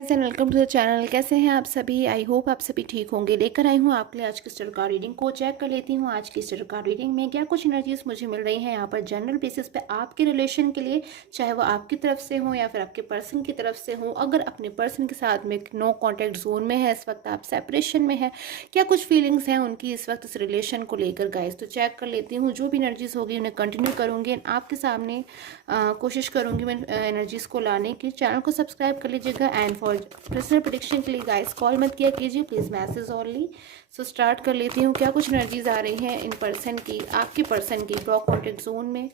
Welcome to the channel. कैसे हैं आप सभी? आई होप आप सभी ठीक होंगे। लेकर आई हूँ आपके लिए आज की स्टार कार्ड रीडिंग को। चेक कर लेती हूँ आज की स्टार कार्ड रीडिंग में क्या कुछ एनर्जीज मुझे मिल रही हैं यहाँ पर जनरल बेसिस पे आपके रिलेशन के लिए, चाहे वो आपकी तरफ से हो या फिर आपके पर्सन की तरफ से हो। अगर अपने पर्सन के साथ में नो कॉन्टैक्ट जोन में है, इस वक्त आप सेपरेशन में है, क्या कुछ फीलिंग्स हैं उनकी इस वक्त इस रिलेशन को लेकर गाइस। तो चेक कर लेती हूँ, जो भी एनर्जीज होगी उन्हें कंटिन्यू करूँगी आपके सामने। कोशिश करूँगी मैं एनर्जीज को लाने की। चैनल को सब्सक्राइब कर लीजिएगा एंड फॉर पर्सनल प्रेडिक्शन के लिए गाइस कॉल मत किया कीजिए, please message only. So start कर लेती हूँ, क्या कुछ एनर्जीज आ रही हैं इन पर्सन की, आपके पर्सन की ब्लॉक कॉन्टेक्ट जोन में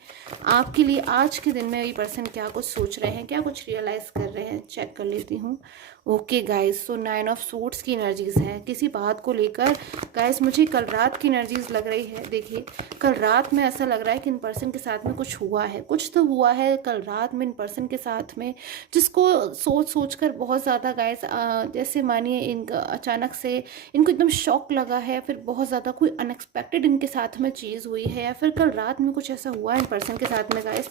आपके लिए आज के दिन में। ये पर्सन क्या कुछ सोच रहे हैं, क्या कुछ रियलाइज कर रहे हैं, चेक कर लेती हूँ। Okay guys, so 9 of suits की एनर्जीज है किसी बात को लेकर। गाइस मुझे कल रात की एनर्जीज लग रही है। देखिए कल रात में ऐसा लग रहा है कि इन पर्सन के साथ में कुछ हुआ है, कुछ तो हुआ है कल रात में इन पर्सन के साथ में, जिसको सोच सोच कर बहुत ज़्यादा गाइस जैसे मानिए इनका अचानक से इनको एकदम शॉक लगा है, फिर बहुत ज़्यादा कोई अनएक्सपेक्टेड इनके साथ में चीज़ हुई है, या फिर कल रात में कुछ ऐसा हुआ है इन पर्सन के साथ में गाइस।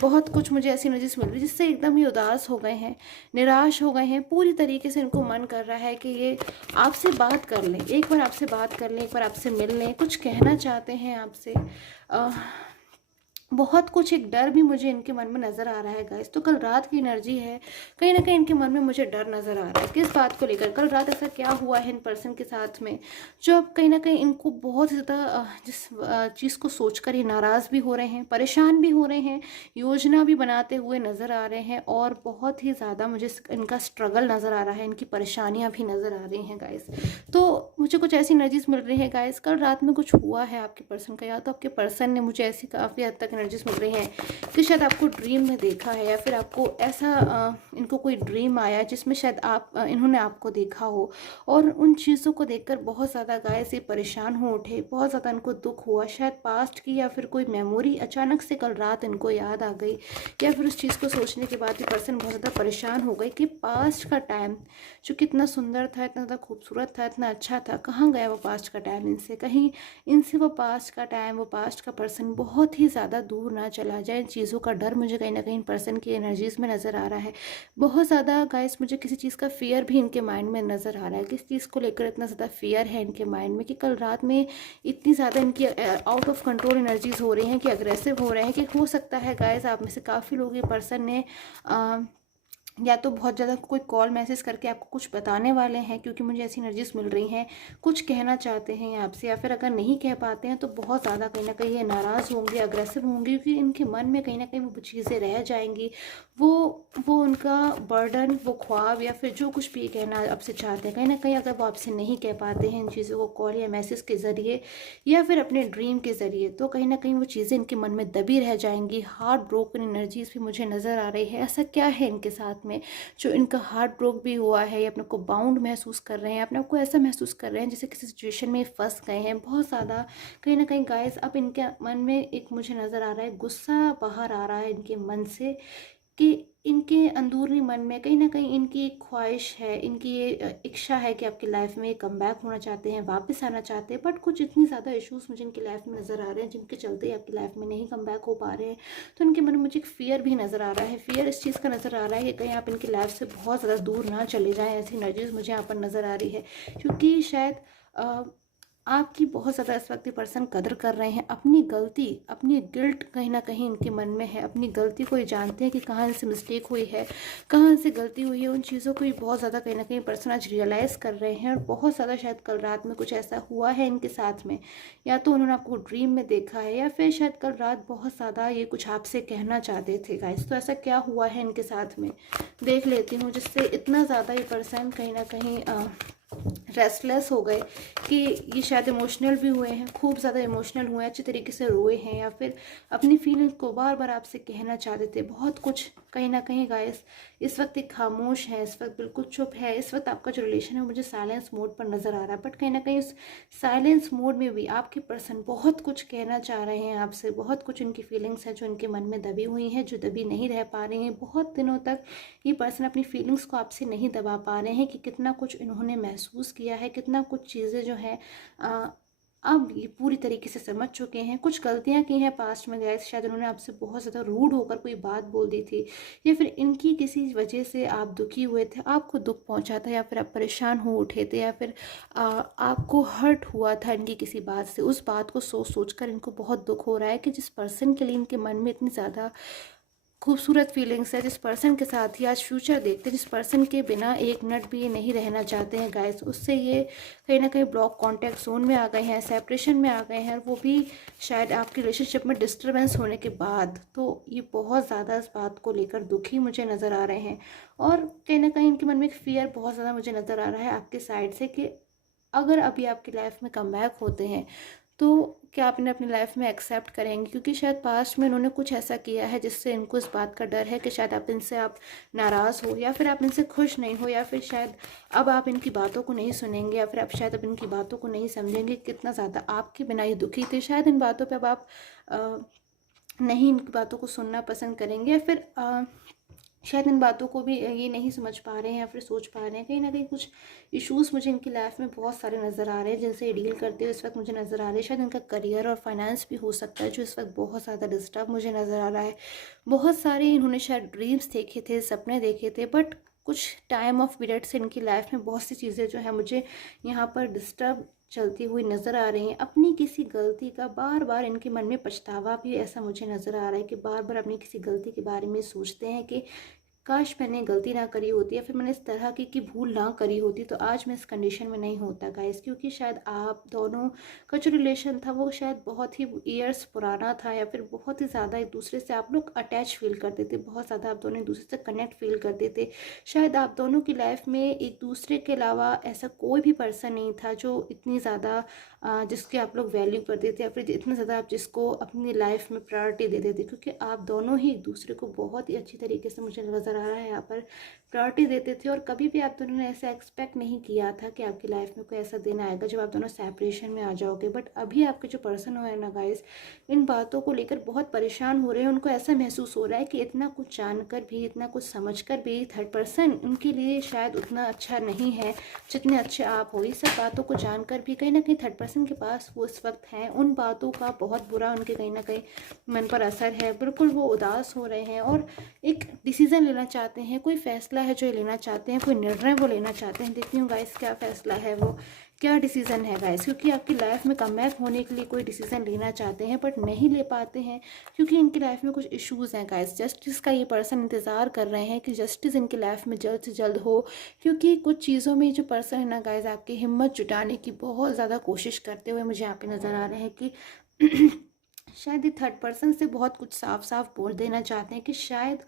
बहुत कुछ मुझे ऐसी एनर्जीज मिल रही है जिससे एकदम ही उदास हो गए हैं, निराश हो गए हैं पूरी तरीके से। इनको मन कर रहा है कि ये आपसे बात कर लें, एक बार आपसे बात कर लें, एक बार आपसे मिल लें, कुछ कहना चाहते हैं आपसे। बहुत कुछ एक डर भी मुझे इनके मन में नज़र आ रहा है गाइस। तो कल रात की एनर्जी है, कहीं ना कहीं इनके मन में मुझे डर नज़र आ रहा है। किस बात को लेकर कल रात ऐसा क्या हुआ है इन पर्सन के साथ में, जो अब कहीं ना कहीं इनको बहुत ज़्यादा जिस चीज़ को सोचकर ये नाराज़ भी हो रहे हैं, परेशान भी हो रहे हैं, योजना भी बनाते हुए नज़र आ रहे हैं, और बहुत ही ज़्यादा मुझे इनका स्ट्रगल नज़र आ रहा है, इनकी परेशानियाँ भी नज़र आ रही हैं गाइस। तो मुझे कुछ ऐसी एनर्जीज मिल रही है गाइस, कल रात में कुछ हुआ है आपके पर्सन का, या तो आपके पर्सन ने, मुझे ऐसी काफ़ी हद तक एनर्जीज मिल रही हैं कि शायद आपको ड्रीम में देखा है, या फिर आपको ऐसा इनको कोई ड्रीम आया जिसमें शायद आप इन्होंने आपको देखा हो, और उन चीज़ों को देखकर बहुत ज़्यादा गाइस ये परेशान हो उठे, बहुत ज़्यादा इनको दुख हुआ, शायद पास्ट की या फिर कोई मेमोरी अचानक से कल रात इनको याद आ गई, या फिर उस चीज़ को सोचने के बाद ये पर्सन बहुत ज़्यादा परेशान हो गई कि पास्ट का टाइम जो कितना सुंदर था, इतना ज़्यादा खूबसूरत था, इतना अच्छा था, कहाँ गया वो पास्ट का टाइम इनसे। कहीं इनसे वो पास्ट का टाइम, वो पास्ट का पर्सन बहुत ही ज़्यादा दूर ना चला जाए। इन चीज़ों का डर मुझे कहीं ना कहीं पर्सन की एनर्जीज में नज़र आ रहा है। बहुत ज़्यादा गाइस मुझे किसी चीज़ का फियर भी इनके माइंड में नज़र आ रहा है। किस चीज़ को लेकर इतना ज़्यादा फियर है इनके माइंड में कि कल रात में इतनी ज़्यादा इनकी आउट ऑफ कंट्रोल एनर्जीज हो रही हैं कि अग्रेसिव हो रहे हैं, कि हो सकता है गाइस आप में से काफ़ी लोग ये पर्सन ने या तो बहुत ज़्यादा कोई कॉल मैसेज करके आपको कुछ बताने वाले हैं, क्योंकि मुझे ऐसी एनर्जीज मिल रही हैं, कुछ कहना चाहते हैं आपसे, या फिर अगर नहीं कह पाते हैं तो बहुत ज़्यादा कहीं ना कहीं ये नाराज़ होंगे, अग्रेसिव होंगे, क्योंकि इनके मन में कहीं ना कहीं वो चीज़ें रह जाएंगी। वो उनका बर्डन, वो ख्वाब, या फिर जो कुछ भी कहना आपसे चाहते हैं, कहीं ना कहीं अगर वो आपसे नहीं कह पाते हैं इन चीज़ों को कॉल या मैसेज के ज़रिए या फिर अपने ड्रीम के ज़रिए, तो कहीं ना कहीं वो चीज़ें इनके मन में दबी रह जाएंगी। हार्ट ब्रोकन एनर्जीज भी मुझे नज़र आ रही है। ऐसा क्या है इनके साथ में जो इनका हार्ट ब्रोक भी हुआ है, या अपने को बाउंड महसूस कर रहे हैं, अपने आप को ऐसा महसूस कर रहे हैं जैसे किसी सिचुएशन में फंस गए हैं बहुत ज़्यादा। कहीं ना कहीं गाइस अब इनके मन में एक मुझे नज़र आ रहा है गुस्सा बाहर आ रहा है इनके मन से, कि इनके अंदरूनी मन में कहीं ना कहीं इनकी एक ख्वाहिश है, इनकी ये इच्छा है कि आपकी लाइफ में कम बैक होना चाहते हैं, वापस आना चाहते हैं, बट कुछ इतनी ज़्यादा इश्यूज मुझे इनकी लाइफ में नज़र आ रहे हैं जिनके चलते ही आपकी लाइफ में नहीं कम बैक हो पा रहे हैं। तो इनके मन में मुझे एक फियर भी नज़र आ रहा है। फियर इस चीज़ का नज़र आ रहा है कि कहीं आप इनकी लाइफ से बहुत ज़्यादा दूर ना चले जाएँ। ऐसी एनर्जीज मुझे यहाँ पर नज़र आ रही है, क्योंकि शायद आपकी बहुत ज़्यादा इस वक्त पर्सन कदर कर रहे हैं। अपनी गलती, अपनी गिल्ट कहीं ना कहीं इनके मन में है, अपनी गलती को ये जानते हैं कि कहाँ से मिस्टेक हुई है, कहाँ से गलती हुई है। उन चीज़ों को भी बहुत ज़्यादा कहीं ना कहीं पर्सन आज रियलाइज़ कर रहे हैं, और बहुत ज़्यादा शायद कल रात में कुछ ऐसा हुआ है इनके साथ में, या तो उन्होंने आपको ड्रीम में देखा है, या फिर शायद कल रात बहुत ज़्यादा ये कुछ आपसे कहना चाहते थे गाइस। तो ऐसा क्या हुआ है इनके साथ में, देख लेती हूँ, जिससे इतना ज़्यादा ये पर्सन कहीं ना कहीं रेस्टलेस हो गए कि ये शायद इमोशनल भी हुए हैं, खूब ज़्यादा इमोशनल हुए हैं, अच्छी तरीके से रोए हैं, या फिर अपनी फीलिंग्स को बार बार आपसे कहना चाहते थे। बहुत कुछ कहीं ना कहीं गाइस इस वक्त एक खामोश है, इस वक्त बिल्कुल चुप है। इस वक्त आपका जो रिलेशन है मुझे साइलेंस मोड पर नज़र आ रहा है, बट कहीं ना कहीं उस साइलेंस मोड में भी आपके पर्सन बहुत कुछ कहना चाह रहे हैं आपसे। बहुत कुछ उनकी फीलिंग्स हैं जो उनके मन में दबी हुई हैं, जो दबी नहीं रह पा रही हैं। बहुत दिनों तक ये पर्सन अपनी फीलिंग्स को आपसे नहीं दबा पा रहे हैं कि कितना कुछ इन्होंने महसूस किया है, कितना कुछ चीज़ें जो है अब ये पूरी तरीके से समझ चुके हैं। कुछ गलतियां की हैं पास्ट में गाइस, शायद उन्होंने आपसे बहुत ज़्यादा रूड होकर कोई बात बोल दी थी, या फिर इनकी किसी वजह से आप दुखी हुए थे, आपको दुख पहुंचा था, या फिर आप परेशान हो उठे थे, या फिर आपको हर्ट हुआ था इनकी किसी बात से। उस बात को सोच सोच कर इनको बहुत दुख हो रहा है कि जिस पर्सन के लिए इनके मन में इतनी ज़्यादा खूबसूरत फीलिंग्स है, जिस पर्सन के साथ ही आज फ्यूचर देखते हैं, जिस पर्सन के बिना एक मिनट भी ये नहीं रहना चाहते हैं गाइस, उससे ये कहीं ना कहीं ब्लॉक कॉन्टैक्ट जोन में आ गए हैं, सेपरेशन में आ गए हैं, और वो भी शायद आपकी रिलेशनशिप में डिस्टर्बेंस होने के बाद। तो ये बहुत ज़्यादा इस बात को लेकर दुखी मुझे नज़र आ रहे हैं, और कहीं ना कहीं इनके मन में एक फियर बहुत ज़्यादा मुझे नज़र आ रहा है आपके साइड से कि अगर अभी आपकी लाइफ में कमबैक होते हैं तो क्या आप इन्हें अपनी लाइफ में एक्सेप्ट करेंगे, क्योंकि शायद पास्ट में इन्होंने कुछ ऐसा किया है जिससे इनको इस बात का डर है कि शायद आप नाराज़ हो, या फिर आप इनसे खुश नहीं हो, या फिर शायद अब आप इनकी बातों को नहीं सुनेंगे, या फिर आप शायद अब इनकी बातों को नहीं समझेंगे कितना ज़्यादा आपके बिना ये दुखी थे। शायद इन बातों पर अब आप नहीं इनकी बातों को सुनना पसंद करेंगे, या फिर शायद इन बातों को भी ये नहीं समझ पा रहे हैं, या फिर सोच पा रहे हैं। कहीं ना कहीं कुछ इश्यूज़ मुझे इनकी लाइफ में बहुत सारे नज़र आ रहे हैं जिनसे ये डील करते हुए इस वक्त मुझे नज़र आ रहे हैं। शायद इनका करियर और फाइनेंस भी हो सकता है जो इस वक्त बहुत ज़्यादा डिस्टर्ब मुझे नज़र आ रहा है। बहुत सारे इन्होंने शायद ड्रीम्स देखे थे, सपने देखे थे, बट कुछ टाइम ऑफ पीरियड से इनकी लाइफ में बहुत सी चीज़ें जो है मुझे यहाँ पर डिस्टर्ब चलती हुई नज़र आ रही हैं। अपनी किसी गलती का बार बार इनके मन में पछतावा भी ऐसा मुझे नज़र आ रहा है कि बार बार अपनी किसी गलती के बारे में सोचते हैं कि काश मैंने गलती ना करी होती, या फिर मैंने इस तरह की भूल ना करी होती तो आज मैं इस कंडीशन में नहीं होता गाइस। क्योंकि शायद आप दोनों का जो रिलेशन था वो शायद बहुत ही ईयर्स पुराना था, या फिर बहुत ही ज़्यादा एक दूसरे से आप लोग अटैच फील करते थे, बहुत ज़्यादा आप दोनों एक दूसरे से कनेक्ट फील करते थे। शायद आप दोनों की लाइफ में एक दूसरे के अलावा ऐसा कोई भी पर्सन नहीं था जो इतनी ज़्यादा जिसकी आप लोग वैल्यू करते थे, या फिर इतना ज़्यादा आप जिसको अपनी लाइफ में प्रायोरिटी देते थे। क्योंकि आप दोनों ही एक दूसरे को बहुत ही अच्छी तरीके से मुझे नज़र आ रहा है यहाँ पर प्रायोरिटी देते थे, और कभी भी आप दोनों ने ऐसा एक्सपेक्ट नहीं किया था कि आपकी लाइफ में कोई ऐसा दिन आएगा जब आप दोनों सेपरेशन में आ जाओगे। बट अभी आपके जो पर्सन हो है ना गाइस, इन बातों को लेकर बहुत परेशान हो रहे हैं। उनको ऐसा महसूस हो रहा है कि इतना कुछ जानकर भी, इतना कुछ समझकर भी थर्ड पर्सन उनके लिए शायद उतना अच्छा नहीं है जितने अच्छे आप हो। ये सब बातों को जानकर भी कहीं ना कहीं थर्ड पर्सन के पास वो इस वक्त हैं, उन बातों का बहुत बुरा उनके कहीं ना कहीं मन पर असर है। बिल्कुल वो उदास हो रहे हैं और एक डिसीज़न लेना चाहते हैं, कोई फैसला है जो लेना चाहते हैं, कोई निर्णय वो लेना चाहते हैं। देखती हूँ गाइस क्या फैसला है, वो क्या डिसीज़न है गाइस। क्योंकि आपकी लाइफ में कमबैक होने के लिए कोई डिसीज़न लेना चाहते हैं बट नहीं ले पाते हैं, क्योंकि इनकी लाइफ में कुछ इश्यूज़ हैं गाइस। जस्टिस का ये पर्सन इंतज़ार कर रहे हैं कि जस्टिस इनकी लाइफ में जल्द से जल्द हो, क्योंकि कुछ चीज़ों में जो पर्सन है ना गाइस, आपकी हिम्मत जुटाने की बहुत ज़्यादा कोशिश करते हुए मुझे यहाँ पे नज़र आ रहे हैं कि शायद ये थर्ड पर्सन से बहुत कुछ साफ साफ बोल देना चाहते हैं कि शायद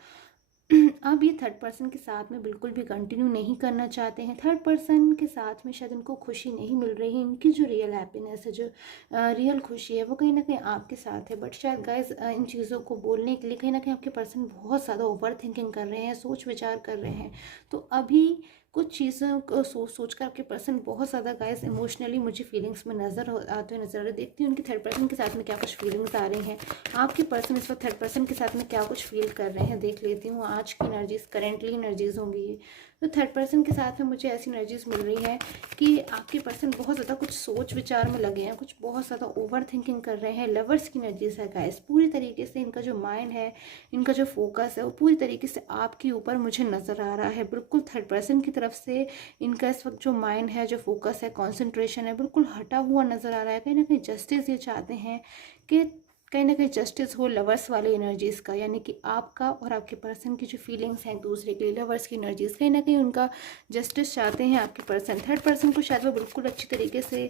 अब ये थर्ड पर्सन के साथ में बिल्कुल भी कंटिन्यू नहीं करना चाहते हैं। थर्ड पर्सन के साथ में शायद इनको खुशी नहीं मिल रही है। इनकी जो रियल हैप्पीनेस है, जो रियल खुशी है, वो कहीं ना कहीं आपके साथ है। बट शायद गाइस इन चीज़ों को बोलने के लिए कहीं ना कहीं आपके पर्सन बहुत ज़्यादा ओवर थिंकिंग कर रहे हैं, सोच विचार कर रहे हैं। तो अभी कुछ चीज़ों को सोच कर आपके पर्सन बहुत ज़्यादा गाइस इमोशनली मुझे फीलिंग्स में आते हुए नजर आ रहे। देखती हूँ उनकी थर्ड पर्सन के साथ में क्या कुछ फीलिंग्स आ रही हैं, आपके पर्सन इस वक्त थर्ड पर्सन के साथ में क्या कुछ फील कर रहे हैं। देख लेती हूँ आज की एनर्जीज, करेंटली एनर्जीज होंगी। तो थर्ड पर्सन के साथ में मुझे ऐसी एनर्जीज मिल रही है कि आपके पर्सन बहुत ज़्यादा कुछ सोच विचार में लगे हैं, कुछ बहुत ज़्यादा ओवर थिंकिंग कर रहे हैं। लवर्स की एनर्जीज है गाइस, पूरी तरीके से इनका जो माइंड है, इनका जो फोकस है, वो पूरी तरीके से आपके ऊपर मुझे नज़र आ रहा है। बिल्कुल थर्ड पर्सन की तरफ से इनका इस वक्त जो माइंड है, जो फोकस है, कॉन्सेंट्रेशन है, बिल्कुल हटा हुआ नज़र आ रहा है। कहीं ना कहीं जस्टिस ये चाहते हैं कि कहीं ना कहीं जस्टिस हो लवर्स वाले एनर्जीज़ का, यानी कि आपका और आपके पर्सन की जो फीलिंग्स हैं एक दूसरे के लिए, लवर्स की एनर्जीज़, कहीं ना कहीं उनका जस्टिस चाहते हैं आपके पर्सन। थर्ड पर्सन को शायद वो बिल्कुल अच्छी तरीके से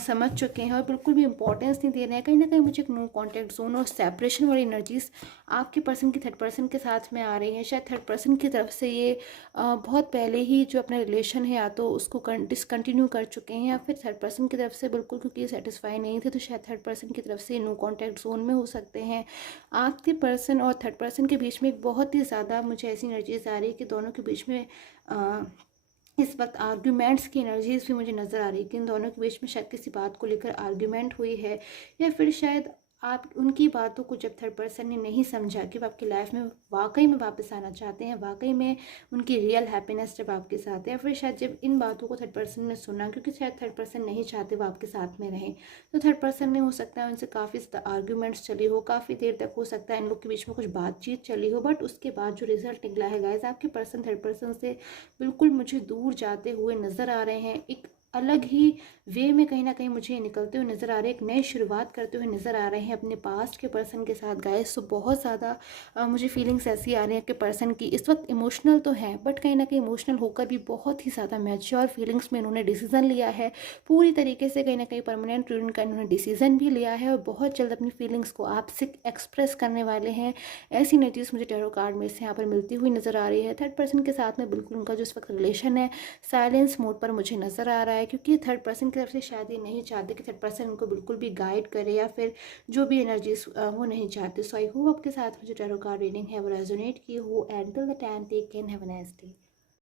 समझ चुके हैं और बिल्कुल भी इंपॉर्टेंस नहीं दे रहे हैं। कहीं ना कहीं मुझे एक नो कॉन्टैक्ट जोन और सेपरेशन वाली एनर्जीज़ आपके पर्सन की थर्ड पर्सन के साथ में आ रही हैं। शायद थर्ड पर्सन की तरफ से ये बहुत पहले ही जो अपना रिलेशन है या तो उसको डिसकंटिन्यू कर चुके हैं, या फिर थर्ड पर्सन की तरफ से बिल्कुल क्योंकि सेटिस्फाई नहीं थे, तो शायद थर्ड पर्सन की तरफ से नो कॉन्टैक्ट जोन में हो सकते हैं। आपके पर्सन और थर्ड पर्सन के बीच में एक बहुत ही ज़्यादा मुझे ऐसी एनर्जीज आ रही है कि दोनों के बीच में इस वक्त आर्ग्यूमेंट्स की एनर्जीज भी मुझे नज़र आ रही है कि इन दोनों के बीच में शायद किसी बात को लेकर आर्ग्यूमेंट हुई है, या फिर शायद आप उनकी बातों को जब थर्ड पर्सन ने नहीं समझा कि वो आपकी लाइफ में वाकई में वापस आना चाहते हैं, वाकई में उनकी रियल हैप्पीनेस जब आपके साथ है, या फिर शायद जब इन बातों को थर्ड पर्सन ने सुना क्योंकि शायद थर्ड पर्सन नहीं चाहते वो आपके साथ में रहें, तो थर्ड पर्सन ने हो सकता है उनसे काफ़ी ज़्यादा आर्ग्यूमेंट्स चली हो, काफ़ी देर तक हो सकता है इन लोग के बीच में कुछ बातचीत चली हो, बट उसके बाद जो रिजल्ट निकला है गाइस, आपके पर्सन थर्ड पर्सन से बिल्कुल मुझे दूर जाते हुए नज़र आ रहे हैं। एक अलग ही वे में कहीं ना कहीं मुझे निकलते हुए नज़र आ रहे हैं, एक नई शुरुआत करते हुए नज़र आ रहे हैं अपने पास्ट के पर्सन के साथ गाइस। तो बहुत ज़्यादा मुझे फीलिंग्स ऐसी आ रही हैं कि पर्सन की इस वक्त इमोशनल तो है, बट कहीं ना कहीं इमोशनल होकर भी बहुत ही ज़्यादा मैच्योर फीलिंग्स में इन्होंने डिसीजन लिया है पूरी तरीके से, कहीं ना कहीं परमानेंट यूनियन का इन्होंने डिसीजन भी लिया है और बहुत जल्द अपनी फीलिंग्स को आपसे एक्सप्रेस करने वाले हैं। ऐसी नतीज मुझे टैरो कार्ड में से यहाँ पर मिलती हुई नज़र आ रही है। थर्ड पर्सन के साथ में बिल्कुल उनका जो इस वक्त रिलेशन है साइलेंस मोड पर मुझे नज़र आ रहा है, क्योंकि थर्ड पर्सन की तरफ से शायद ये नहीं चाहते कि थर्ड पर्सन उनको बिल्कुल भी गाइड करे या फिर जो भी एनर्जीज वो नहीं चाहते। सो आई होप आपके साथ मुझे टैरो कार्ड रीडिंग है वो रेजोनेट की हो। And till the time take care, have a nice day.